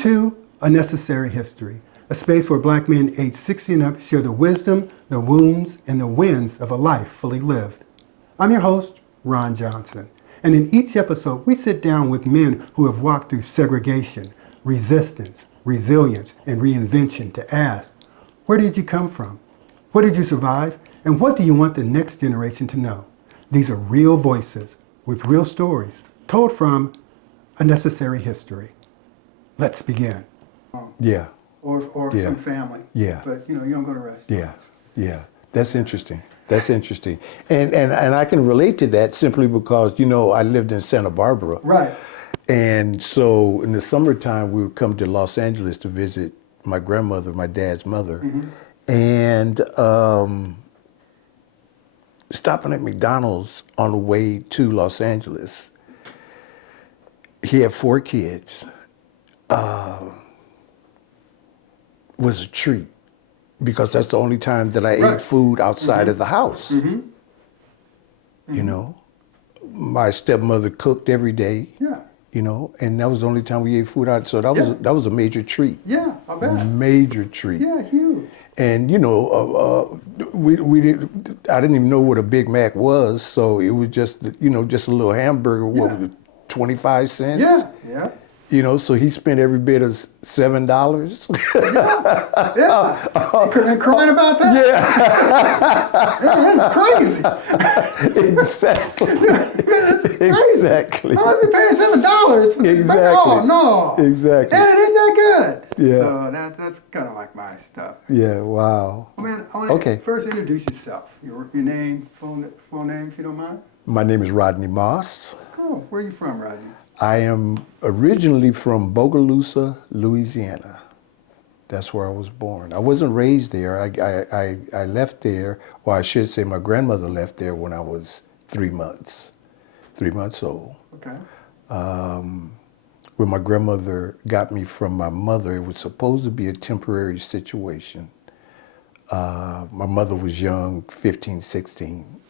to A Necessary History, a space where black men aged 60 and up share the wisdom, the wounds, and the wins of a life fully lived. I'm your host, Ron Johnson, and in each episode, we sit down with men who have walked through segregation, resistance, resilience, and reinvention to ask, where did you come from? What did you survive? And what do you want the next generation to know? These are real voices with real stories told from a necessary history. Let's begin. Yeah. Or Yeah. some family. Yeah. But you don't go to restaurants. Yeah. That's interesting. And I can relate to that simply because, I lived in Santa Barbara. Right. And so in the summertime, we would come to Los Angeles to visit my grandmother, my dad's mother. Mm-hmm. And stopping at McDonald's on the way to Los Angeles. He had 4 kids. Was a treat because that's the only time that I ate food outside of the house. Mm-hmm. My stepmother cooked every day. Yeah. And that was the only time we ate food out. So that was a major treat. Yeah, I bet. Major treat. Yeah, huge. And we didn't. I didn't even know what a Big Mac was, so it was just just a little hamburger. What was it, 25 cents? Yeah. So he spent every bit of $7. Yeah. And crying about that? Yeah. That's crazy. Exactly. That's crazy. Exactly. How much we paying $7? Exactly. Oh, no. Exactly. And it ain't that good. Yeah. So that's kind of like my stuff. Yeah, wow. Well, man, I want to first introduce yourself. Your name, full name, if you don't mind. My name is Rodney Moss. Cool. Where are you from, Rodney? I am originally from Bogalusa, Louisiana. That's where I was born. I wasn't raised there. I left there, or I should say my grandmother left there when I was 3 months old. Okay. When my grandmother got me from my mother, it was supposed to be a temporary situation. My mother was young, 15, 16.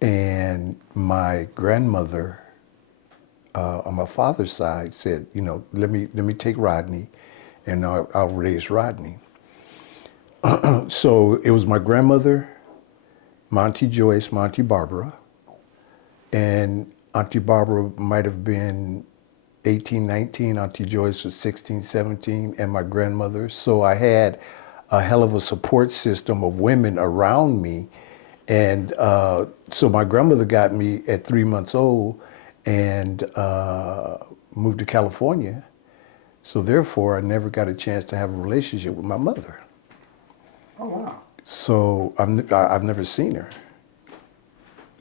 And my grandmother, on my father's side, said, let me take Rodney, and I'll raise Rodney. So it was my grandmother, my Auntie Joyce, my Auntie Barbara, and Auntie Barbara might have been 18, 19, Auntie Joyce was 16, 17, and my grandmother. So I had a hell of a support system of women around me. And so my grandmother got me at 3 months old and moved to California. So therefore, I never got a chance to have a relationship with my mother. Oh, wow. So I've never seen her.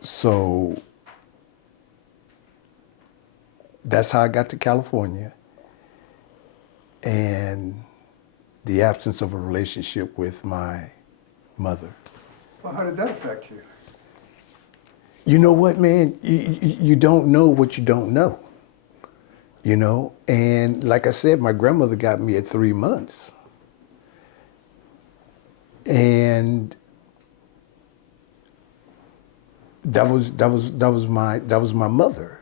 So that's how I got to California. And the absence of a relationship with my mother. Well, how did that affect you? You know what, man? You don't know what you don't know. And like I said, my grandmother got me at 3 months. And that was my mother.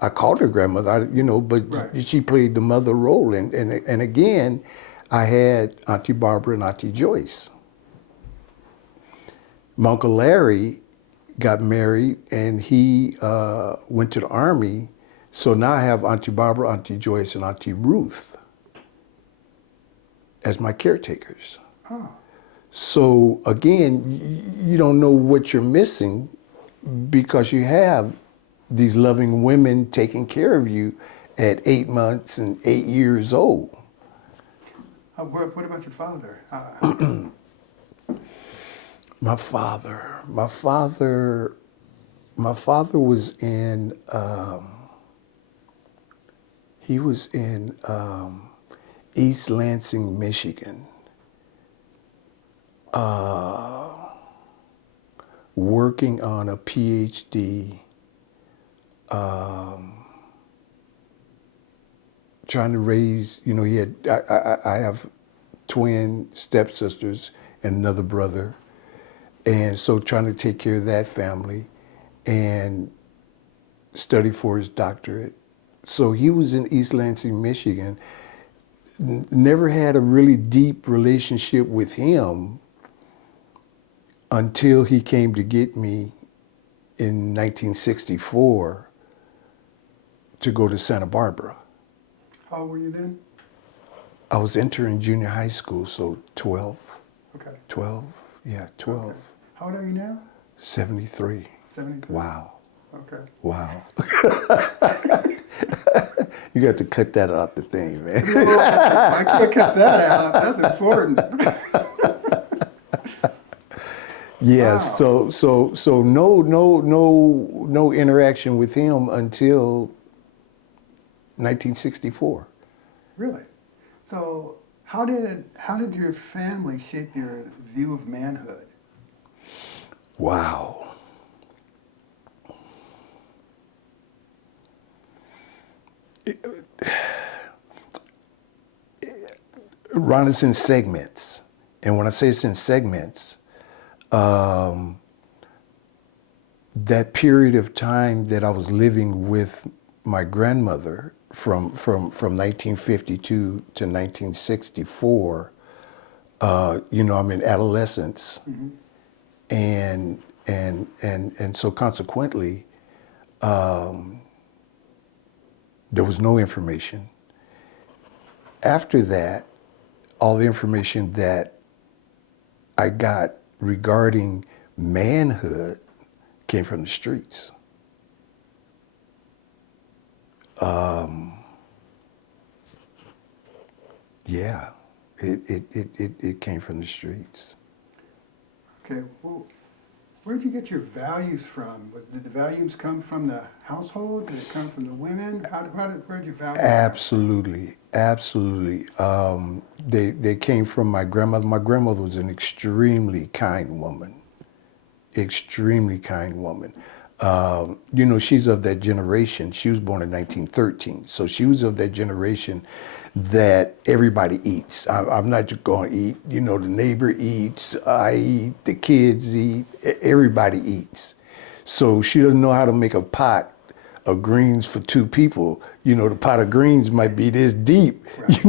I called her grandmother, but Right. she played the mother role. And again, I had Auntie Barbara and Auntie Joyce. My Uncle Larry got married and he went to the Army. So now I have Auntie Barbara, Auntie Joyce, and Auntie Ruth as my caretakers. Oh. So again, you don't know what you're missing because you have these loving women taking care of you at 8 months and 8 years old. What about your father? My father was in, he was in East Lansing, Michigan, working on a PhD, trying to raise, he had, I have twin stepsisters and another brother. And so trying to take care of that family and study for his doctorate So he was in East Lansing, Michigan. Never had a really deep relationship with him until he came to get me in 1964 to go to Santa Barbara. How old were you then? I was entering junior high school, so 12, Okay. 12, yeah, 12, Okay. How old are you now? 73. 73. Wow, Okay. wow. You got to cut that out the thing, man. No, I can't cut that out. That's important. Yeah, Wow. so no interaction with him until 1964. Really? So how did your family shape your view of manhood? Wow. Ron, it's in segments. And when I say it's in segments, that period of time that I was living with my grandmother from 1952 to 1964, I'm in adolescence. Mm-hmm. And so consequently, there was no information. After that, all the information that I got regarding manhood came from the streets. Yeah, it came from the streets. Okay. Well, where did you get your values from? Did the values come from the household? Did it come from the women? Where did your values come from? Absolutely, absolutely. They came from my grandmother. My grandmother was an extremely kind woman. Extremely kind woman. She's of that generation. She was born in 1913. So she was of that generation that everybody eats. I'm not just going to eat. The neighbor eats, I eat, the kids eat, everybody eats. So she doesn't know how to make a pot of greens for two people. The pot of greens might be this deep, Right.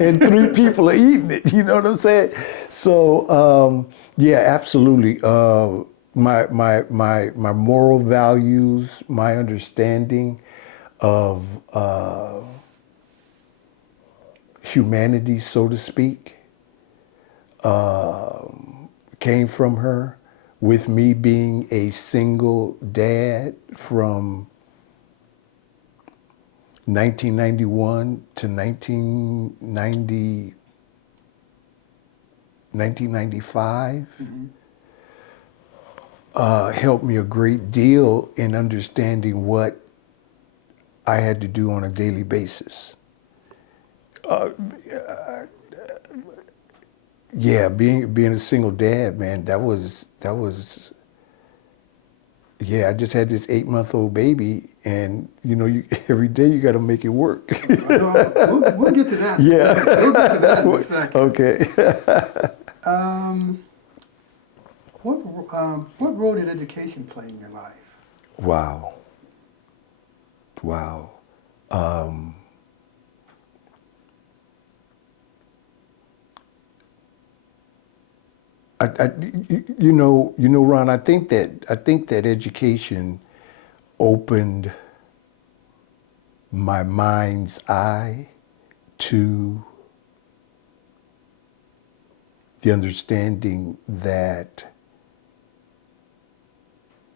and three people are eating it. You know what I'm saying? So, yeah, absolutely. My moral values, my understanding of humanity, so to speak, came from her. With me being a single dad from 1991 to 1995 Mm-hmm. helped me a great deal in understanding what I had to do on a daily basis. Yeah, being a single dad, man, that was yeah. I just had this 8-month-old baby, and every day you got to make it work. Well, we'll get to that in a Yeah. second. We'll get to that in a second. Okay. Um, what role did education play in your life? Wow. Wow. Ron, I think that education opened my mind's eye to the understanding that,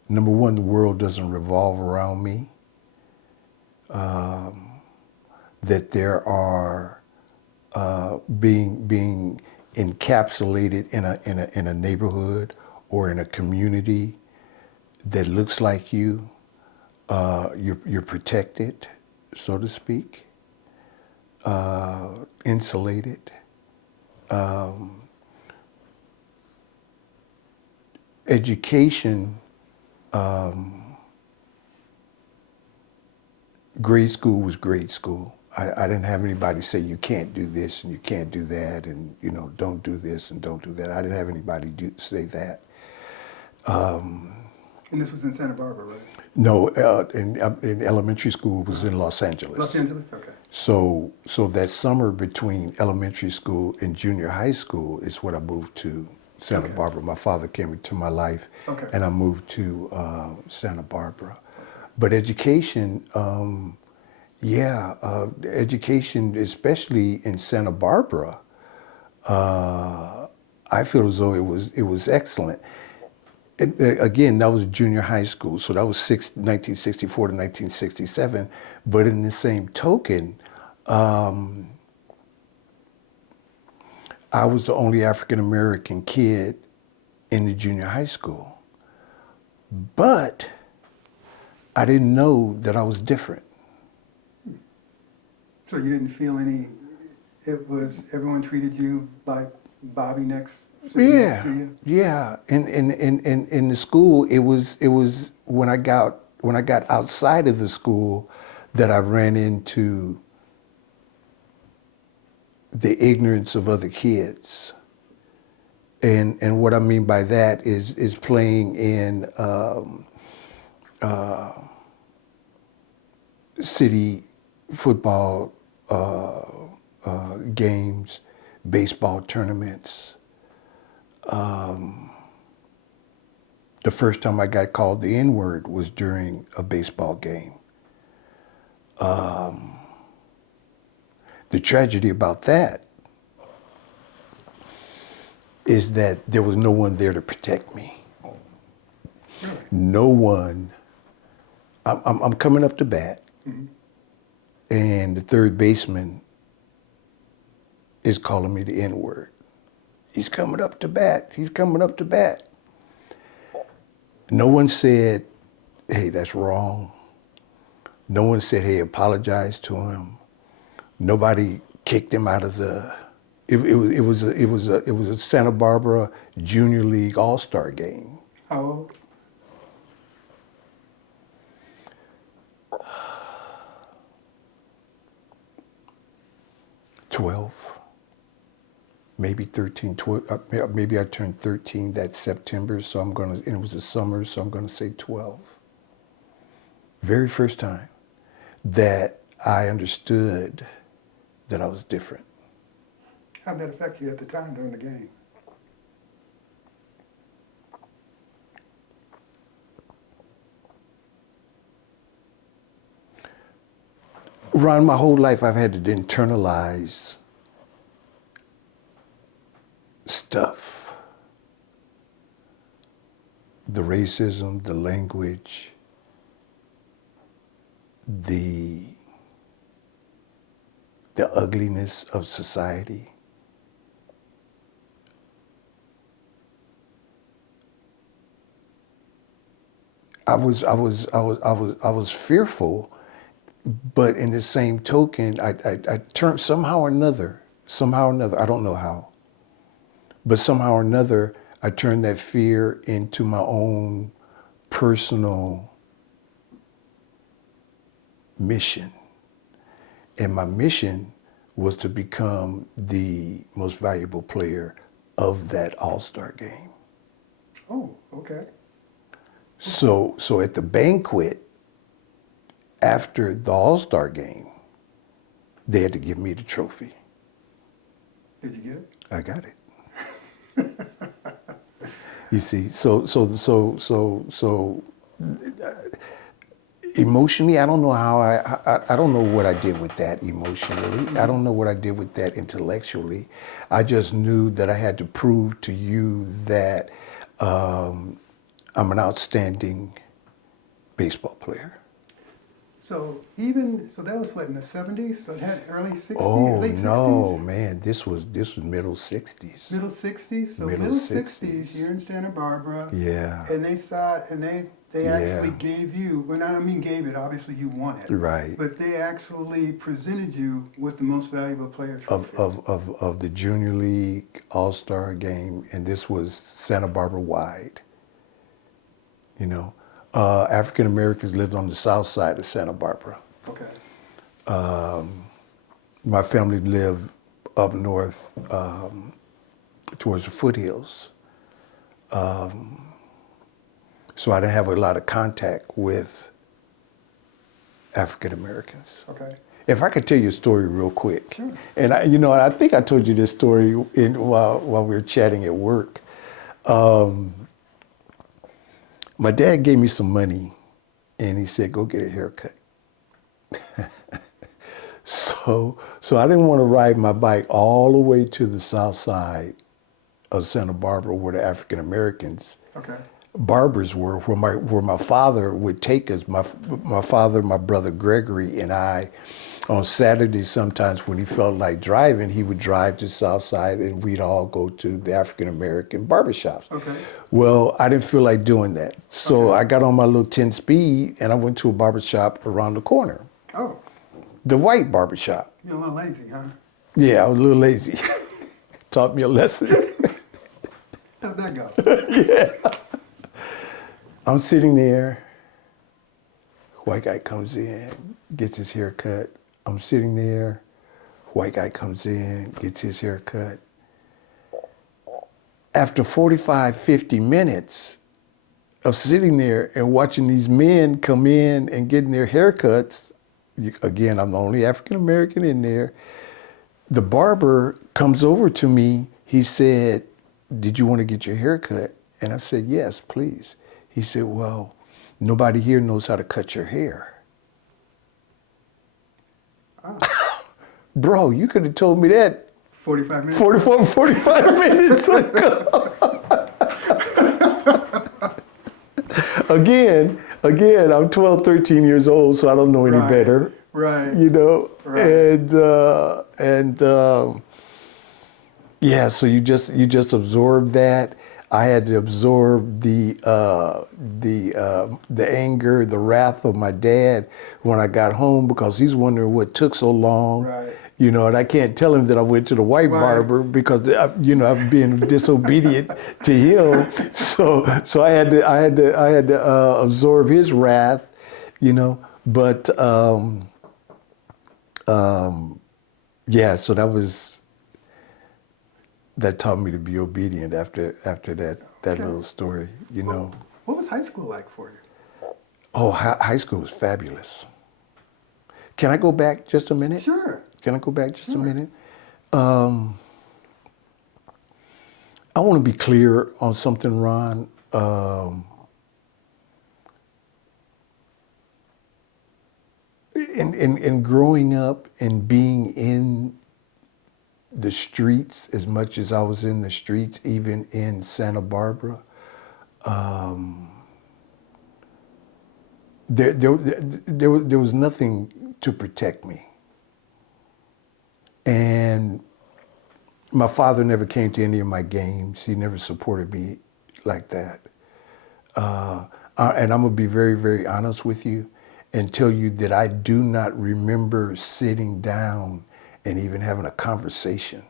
number one, the world doesn't revolve around me, that there are being encapsulated in a neighborhood or in a community that looks like you. You're protected, so to speak, insulated. Education, grade school was grade school. I didn't have anybody say you can't do this and you can't do that and don't do this and don't do that. I didn't have anybody say that. And this was in Santa Barbara, right? No, in elementary school was in Los Angeles. Los Angeles? Okay. So that summer between elementary school and junior high school is when I moved to Santa Okay. Barbara. My father came into my life, Okay. and I moved to Santa Barbara. But education, education, especially in Santa Barbara, I feel as though it was excellent. Again, that was junior high school, so that was 1964 to 1967. But in the same token, I was the only African American kid in the junior high school. But I didn't know that I was different. So you didn't feel any, it was, everyone treated you like Bobby sitting next to Yeah, you? yeah. In the school, it was when I got outside of the school that I ran into the ignorance of other kids. And what I mean by that is playing in city football games, baseball tournaments. The first time I got called the N-word was during a baseball game. The tragedy about that is that there was no one there to protect me. Really? No one. I'm coming up to bat, and the third baseman is calling me the N-word. He's coming up to bat. He's coming up to bat. No one said, hey, that's wrong. No one said, hey, apologize to him. Nobody kicked him out of the. It was a Santa Barbara Junior League All-Star game. How old? 12, maybe 13, 12. Maybe I turned 13 that September, so and it was the summer, so I'm gonna say 12. Very first time that I understood that I was different. How did that affect you at the time during the game? Ron, my whole life I've had to internalize stuff. The racism, the language, the ugliness of society. I was fearful, but in the same token, I turned somehow or another, I don't know how, but somehow or another, I turned that fear into my own personal mission. And my mission was to become the most valuable player of that All-Star game. Oh, okay. So at the banquet after the All-Star game, they had to give me the trophy. Did you get it? I got it. You see, so emotionally, I don't know how I don't know what I did with that emotionally. I don't know what I did with that intellectually. I just knew that I had to prove to you that I'm an outstanding baseball player. So that was what, in the 70s? So it had early 60s, Oh late no, 60s? man, this was middle '60s. Middle 60s? So Middle middle 60s. 60s, you're in Santa Barbara. Yeah. And they saw, and they actually Yeah. gave you, well, not, I mean gave it, obviously you won it. Right. But they actually presented you with the most valuable player Of, trophy. of the Junior League All-Star game, and this was Santa Barbara wide. You know, African Americans lived on the south side of Santa Barbara. Okay. My family lived up north towards the foothills. So I didn't have a lot of contact with African Americans. Okay. If I could tell you a story real quick, Sure. and I think I told you this story while we were chatting at work. My dad gave me some money, and he said, "Go get a haircut." So I didn't want to ride my bike all the way to the south side of Santa Barbara, where the African Americans Okay. barbers were, where my father would take us. My father, my brother Gregory, and I, on Saturdays sometimes when he felt like driving, he would drive to South Side and we'd all go to the African American barbershops. Okay. Well, I didn't feel like doing that. So Okay. I got on my little 10 speed and I went to a barbershop around the corner. Oh, The white barbershop. you're a little lazy, huh? Yeah, I was a little lazy. Taught me a lesson. How'd that go? I'm sitting there. White guy comes in, gets his hair cut. I'm sitting there. White guy comes in, gets his hair cut. After 45, 50 minutes of sitting there and watching these men come in and getting their haircuts, again, I'm the only African American in there. The barber comes over to me. He said, "Did you want to get your hair cut?" And I said, "Yes, please." He said, "Well, nobody here knows how to cut your hair." Bro, you could have told me that 45 minutes? 45 minutes ago. Again, I'm 12, 13 years old, so I don't know any Right, better. right. You know, Right. yeah. So you just absorb that. I had to absorb the anger, the wrath of my dad when I got home because he's wondering what took so long. Right. You know, and I can't tell him that I went to the white Right. barber because I'm being disobedient to him. So I had to absorb his wrath. You know, but yeah. So that taught me to be obedient after that Okay. little story. You know. What was high school like for you? Oh, high school was fabulous. Can I go back just a minute? Sure. Can I go back just a Sure. minute? I want to be clear on something, Ron. In growing up and being in the streets as much as I was in the streets, even in Santa Barbara, there was nothing to protect me. And my father never came to any of my games. He never supported me like that. And I'm going to be very, very honest with you and tell you that I do not remember sitting down and even having a conversation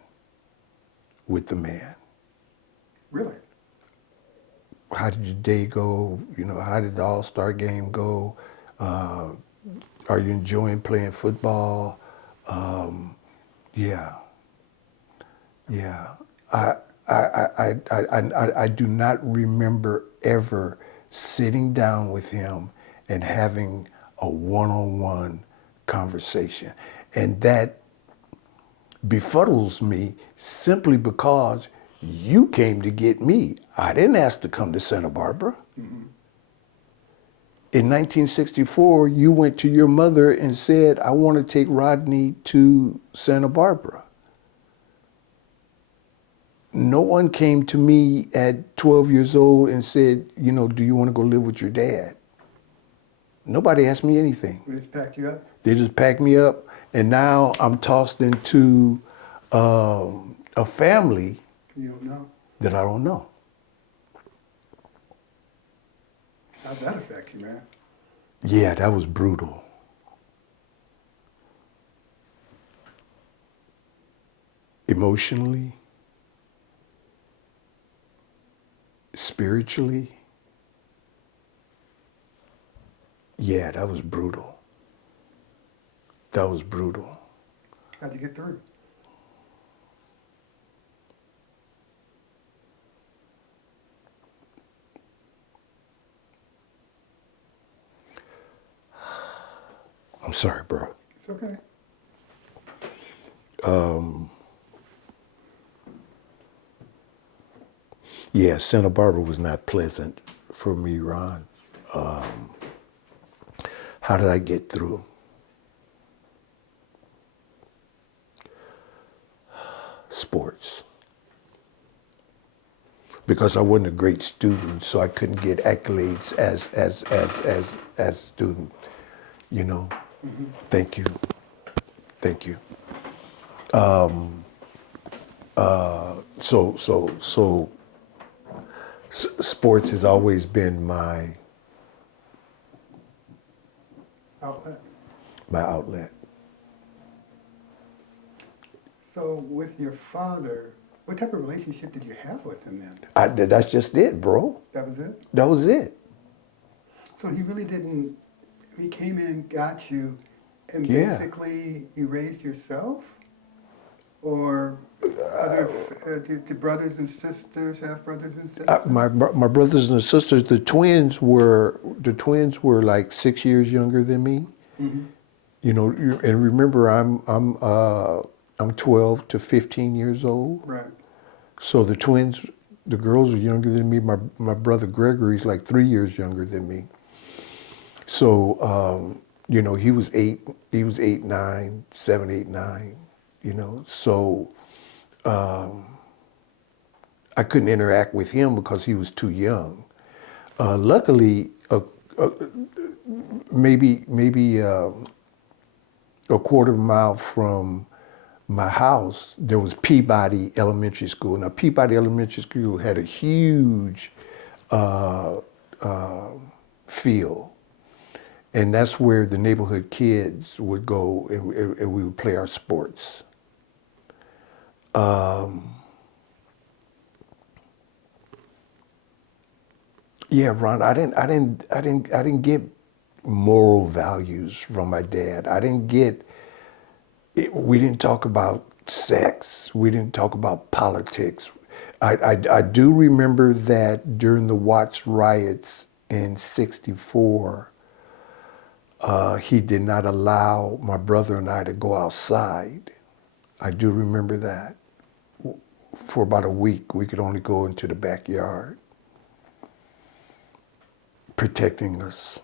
with the man. Really? How did your day go? You know, how did the All-Star game go? Are you enjoying playing football? Yeah. Yeah. I do not remember ever sitting down with him and having a one-on-one conversation. And that befuddles me simply because you came to get me. I didn't ask to come to Santa Barbara. Mm-hmm. In 1964, you went to your mother and said, "I want to take Rodney to Santa Barbara." No one came to me at 12 years old and said, you know, "Do you want to go live with your dad?" Nobody asked me anything. We just packed you up? They just packed me up, and now I'm tossed into a family You don't know? that I don't know. How'd that affect you, man? Yeah, that was brutal. Emotionally, spiritually, yeah, that was brutal. That was brutal. How'd you get through? I'm sorry, bro. It's okay. Yeah, Santa Barbara was not pleasant for me, Ron. How did I get through? Sports. Because I wasn't a great student, so I couldn't get accolades as student. You know. Thank you. Thank you. So sports has always been my Outlet. outlet. So with your father, what type of relationship did you have with him then? That's just it, bro. That was it? That was it. So he really didn't, he came in, got you, and Yeah. basically you raised yourself? Or did brothers and sisters have brothers and sisters? My brothers and sisters, the twins were like 6 years younger than me. Mm-hmm. You know, and remember, I'm 12 to 15 years old. Right. So the twins, the girls are younger than me. My brother Gregory's like 3 years younger than me. So you know, he was 8, 9, 7, 8, 9. You know, so I couldn't interact with him because he was too young. Luckily, maybe a quarter of a mile from my house, there was Peabody Elementary School. Now, Peabody Elementary School had a huge field, and that's where the neighborhood kids would go, and we would play our sports. Yeah, Ron, I didn't get moral values from my dad. I didn't get. We didn't talk about sex. We didn't talk about politics. I do remember that during the Watts riots in '64, he did not allow my brother and I to go outside. I do remember that. For about a week, we could only go into the backyard, protecting us,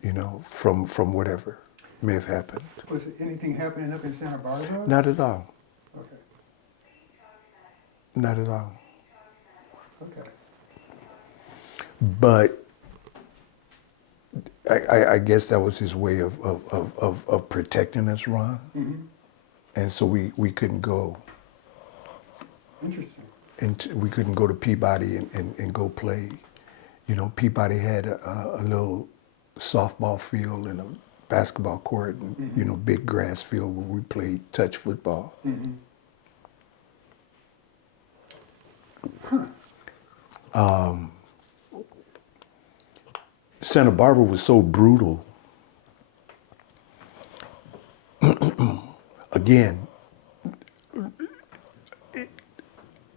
you know, from whatever may have happened. Was anything happening up in Santa Barbara? Not at all. Okay. Not at all. Okay. But I guess that was his way of protecting us, Ron. Mm-hmm. And so we couldn't go. Interesting. And we couldn't go to Peabody and go play. You know, Peabody had a little softball field and a basketball court and, Mm-hmm. you know, big grass field where we played touch football. Mm-hmm. Santa Barbara was so brutal. Again,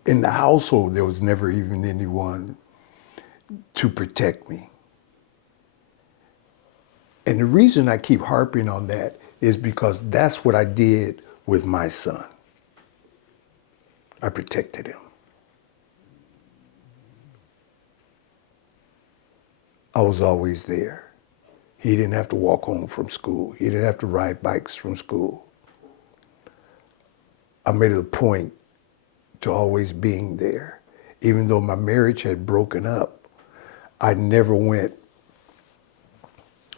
in the household, there was never even anyone to protect me. And the reason I keep harping on that is because that's what I did with my son. I protected him. I was always there. He didn't have to walk home from school. He didn't have to ride bikes from school. I made it a point to always being there. Even though my marriage had broken up, I never went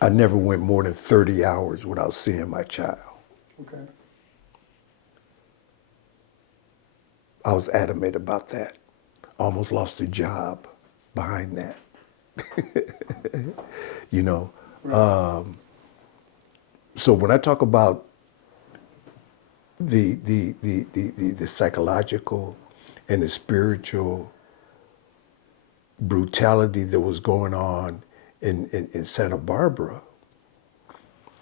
more than 30 hours without seeing my child. Okay. I was adamant about that. Almost lost a job behind that. You know. Right. So when I talk about the psychological and the spiritual brutality that was going on in Santa Barbara,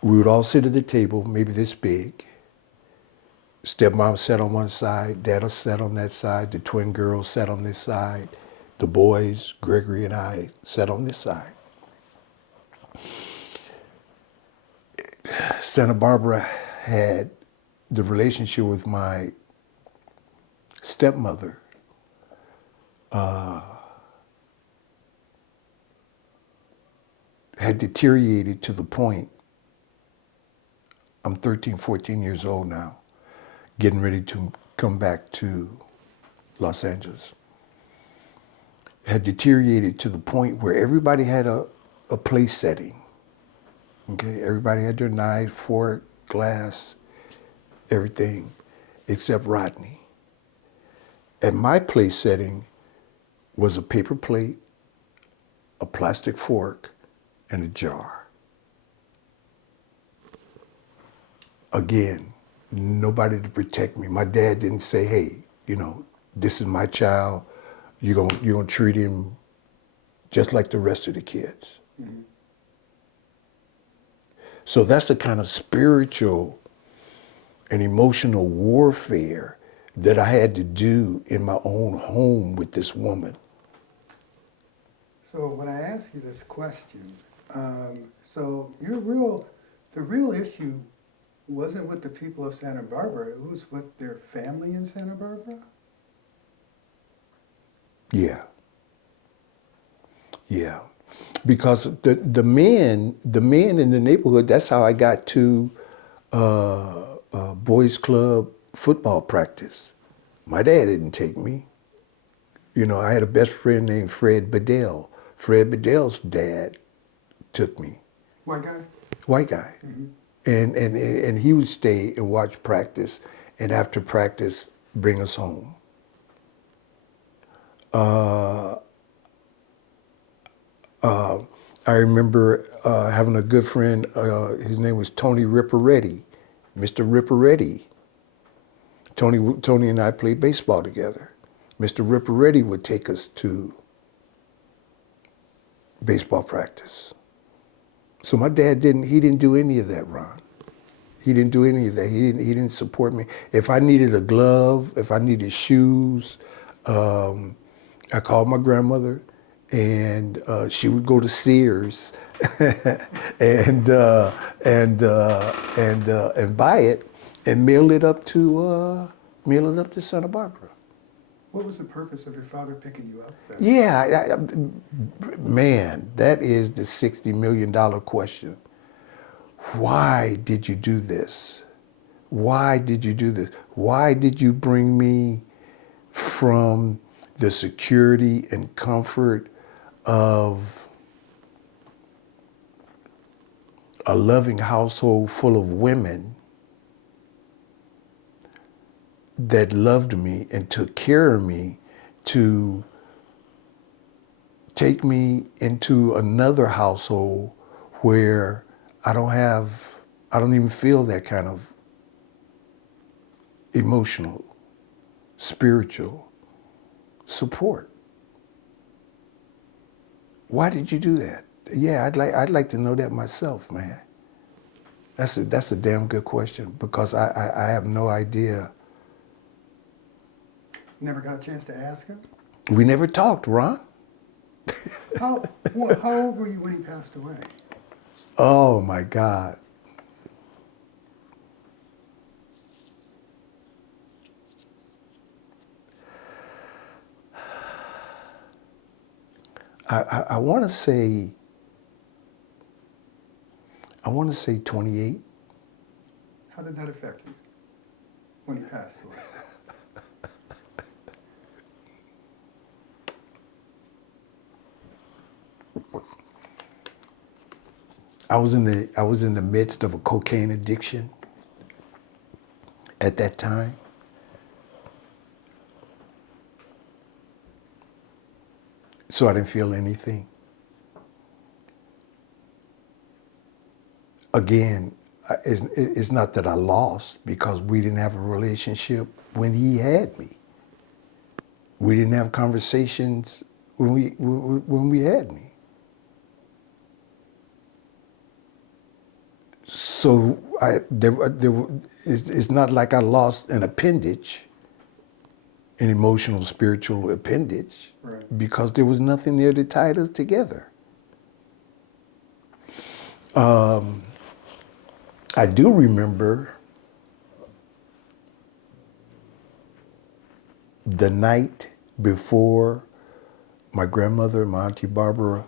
we would all sit at the table, maybe this big. Stepmom sat on one side, Dad sat on that side, the twin girls sat on this side, the boys, Gregory and I, sat on this side. Santa Barbara had the relationship with my stepmother had deteriorated to the point, I'm 13, 14 years old now, getting ready to come back to Los Angeles, had deteriorated to the point where everybody had a place setting. Okay, everybody had their knife, fork, glass, everything, except Rodney. And my place setting was a paper plate, a plastic fork, and a jar. Again, nobody to protect me. My dad didn't say, hey, this is my child. You're gonna treat him just like the rest of the kids. Mm-hmm. So that's the kind of spiritual and emotional warfare that I had to do in my own home with this woman. So when I ask you this question, so the real issue wasn't with the people of Santa Barbara, it was with their family in Santa Barbara? Yeah. Yeah. Because the men in the neighborhood, that's how I got to boys club football practice. My dad didn't take me. I had a best friend named Fred Bedell. Fred Bedell's dad took me. White guy? White guy. Mm-hmm. And he would stay and watch practice, and after practice, bring us home. I remember having a good friend, his name was Tony Ripperetti, Mr. Ripperetti. Tony and I played baseball together. Mr. Ripperetti would take us to baseball practice. So my dad didn't do any of that, Ron. He didn't do any of that. He didn't support me. If I needed a glove, if I needed shoes, I called my grandmother, and she would go to Sears and buy it and mail it up to Santa Barbara. What was the purpose of your father picking you up then? Yeah, man, that is the $60 million question. Why did you do this? Why did you do this? Why did you bring me from the security and comfort of a loving household full of women that loved me and took care of me, to take me into another household where I don't even feel that kind of emotional, spiritual support? Why did you do that? Yeah, I'd like to know that myself, man. That's a damn good question, because I have no idea. Never got a chance to ask him? We never talked, Ron. How old were you when he passed away? Oh my God. I want to say 28. How did that affect you when he passed away? I was in the midst of a cocaine addiction at that time. So I didn't feel anything. Again, it's not that I lost, because we didn't have a relationship when he had me. We didn't have conversations when we had me. So it's not like I lost an appendage, an emotional, spiritual appendage, Right. because there was nothing there that tied us together. I do remember the night before my grandmother, my Auntie Barbara,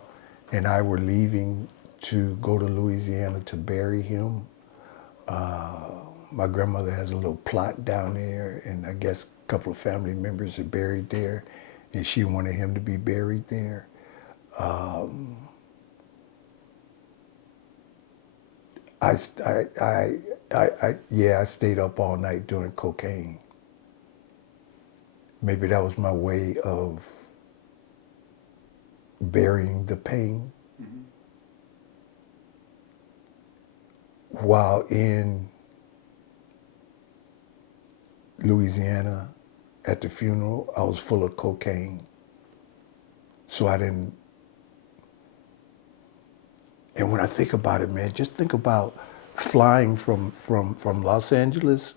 and I were leaving to go to Louisiana to bury him. My grandmother has a little plot down there, and I guess a couple of family members are buried there, and she wanted him to be buried there. I stayed up all night doing cocaine. Maybe that was my way of burying the pain. Mm-hmm. While in Louisiana at the funeral, I was full of cocaine. So I didn't. And when I think about it, man, just think about flying from Los Angeles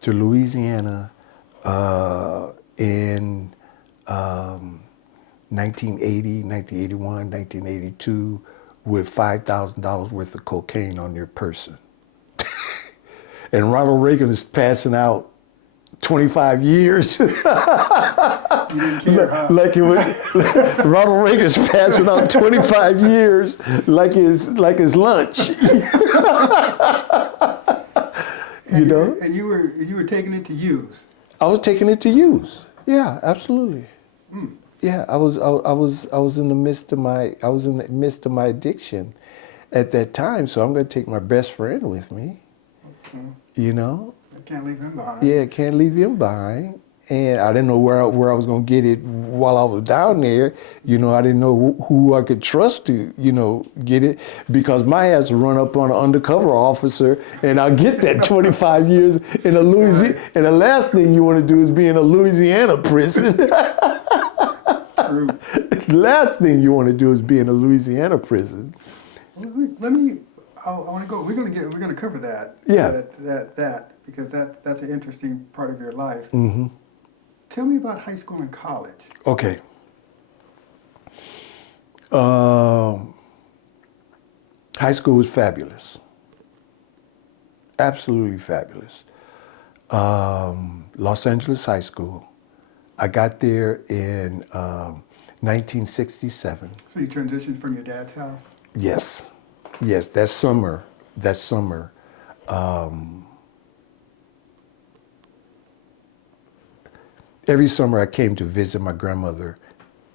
to Louisiana in 1980, 1981, 1982 with $5,000 worth of cocaine on your person. And Ronald Reagan is passing out 25 years. You didn't care, huh? Like it was, Ronald Reagan's passing out 25 years like his lunch. And you know? And you were taking it to use. I was taking it to use. Yeah, absolutely. Mm. Yeah, I was in the midst of my addiction at that time. So I'm going to take my best friend with me. Okay. You know? I can't leave him behind. Yeah, can't leave him behind. And I didn't know where I was going to get it while I was down there. You know, I didn't know who I could trust to, get it, because my ass will run up on an undercover officer and I'll get that 25 years in a Louisiana. And the last thing you want to do is be in a Louisiana prison. True. The last thing you want to do is be in a Louisiana prison. I want to go. We're gonna cover that. Yeah. That because that's an interesting part of your life. Mm-hmm. Tell me about high school and college. Okay. High school was fabulous. Absolutely fabulous. Los Angeles High School. I got there in 1967. So you transitioned from your dad's house? Yes. Yes, that summer. Every summer I came to visit my grandmother,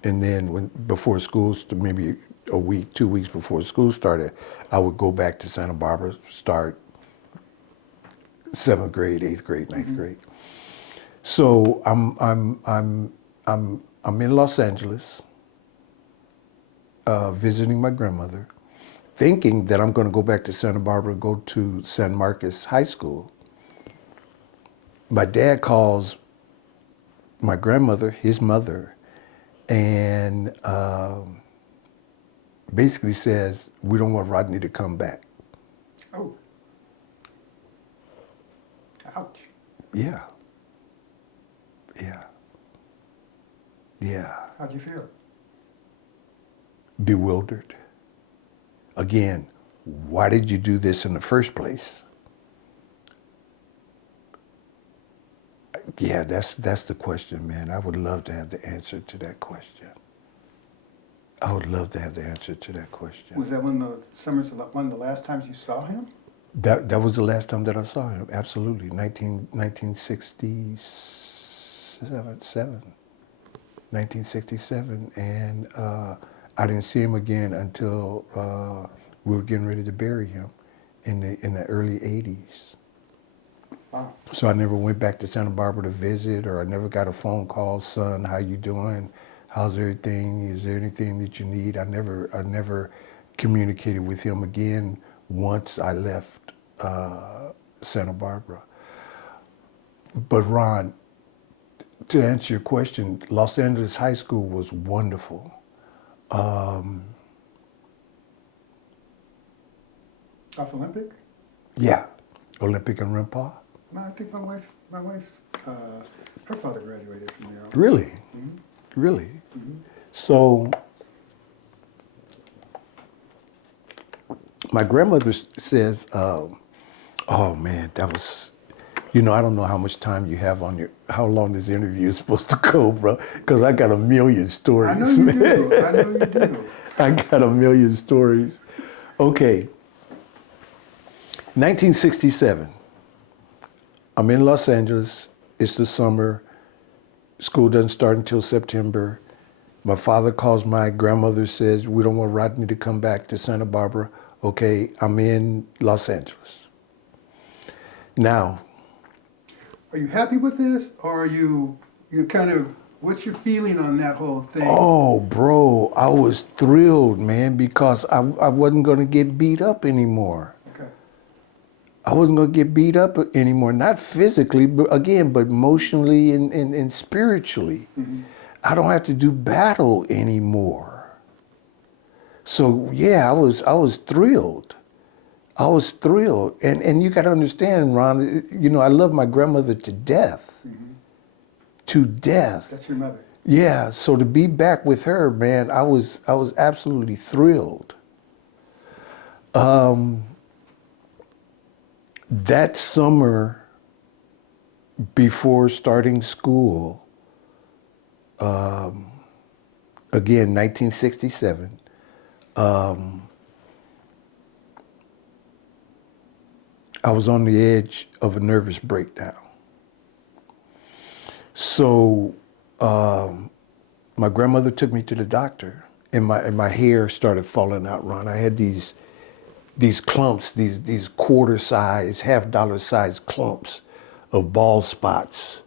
and then before school, maybe a week, 2 weeks before school started, I would go back to Santa Barbara, start 7th grade, 8th grade, ninth grade. So I'm in Los Angeles, visiting my grandmother, thinking that I'm going to go back to Santa Barbara, go to San Marcos High School. My dad calls my grandmother, his mother, and basically says, we don't want Rodney to come back. Oh. Ouch. Yeah. How'd you feel? Bewildered. Again, why did you do this in the first place? Yeah, that's the question, man. I would love to have the answer to that question. I would love to have the answer to that question. Was that one of the last times you saw him? That was the last time that I saw him, absolutely. 1967. And I didn't see him again until we were getting ready to bury him in the early 80s. Wow. So I never went back to Santa Barbara to visit, or I never got a phone call, son, how you doing? How's everything? Is there anything that you need? I never communicated with him again once I left Santa Barbara. But Ron, to answer your question, Los Angeles High School was wonderful. Off Olympic? Yeah, Olympic and Rimpau. No, I think my wife's, her father graduated from there. Really? Mm-hmm. Really? Mm-hmm. So my grandmother says, Oh man, that was, I don't know how much time you have on how long this interview is supposed to go, bro, because I got a million stories. I know you do. I know you do. I got a million stories. Okay, 1967. I'm in Los Angeles. It's the summer. School doesn't start until September. My father calls my grandmother, says, we don't want Rodney to come back to Santa Barbara. Okay, I'm in Los Angeles. Now, Are you happy with this, or are you kind of, what's your feeling on that whole thing? oh, bro, I was thrilled, man, because I wasn't going to get beat up anymore. Okay. I wasn't going to get beat up anymore, not physically, but emotionally and spiritually. Mm-hmm. I don't have to do battle anymore. So yeah, I was thrilled. I was thrilled. And you got to understand, Ron, I love my grandmother to death. Mm-hmm. To death. That's your mother. Yeah, so to be back with her, man, I was absolutely thrilled. That summer before starting school, again, 1967, I was on the edge of a nervous breakdown. So my grandmother took me to the doctor, and my hair started falling out, Ron. I had these clumps, these quarter size, $50 size clumps of bald spots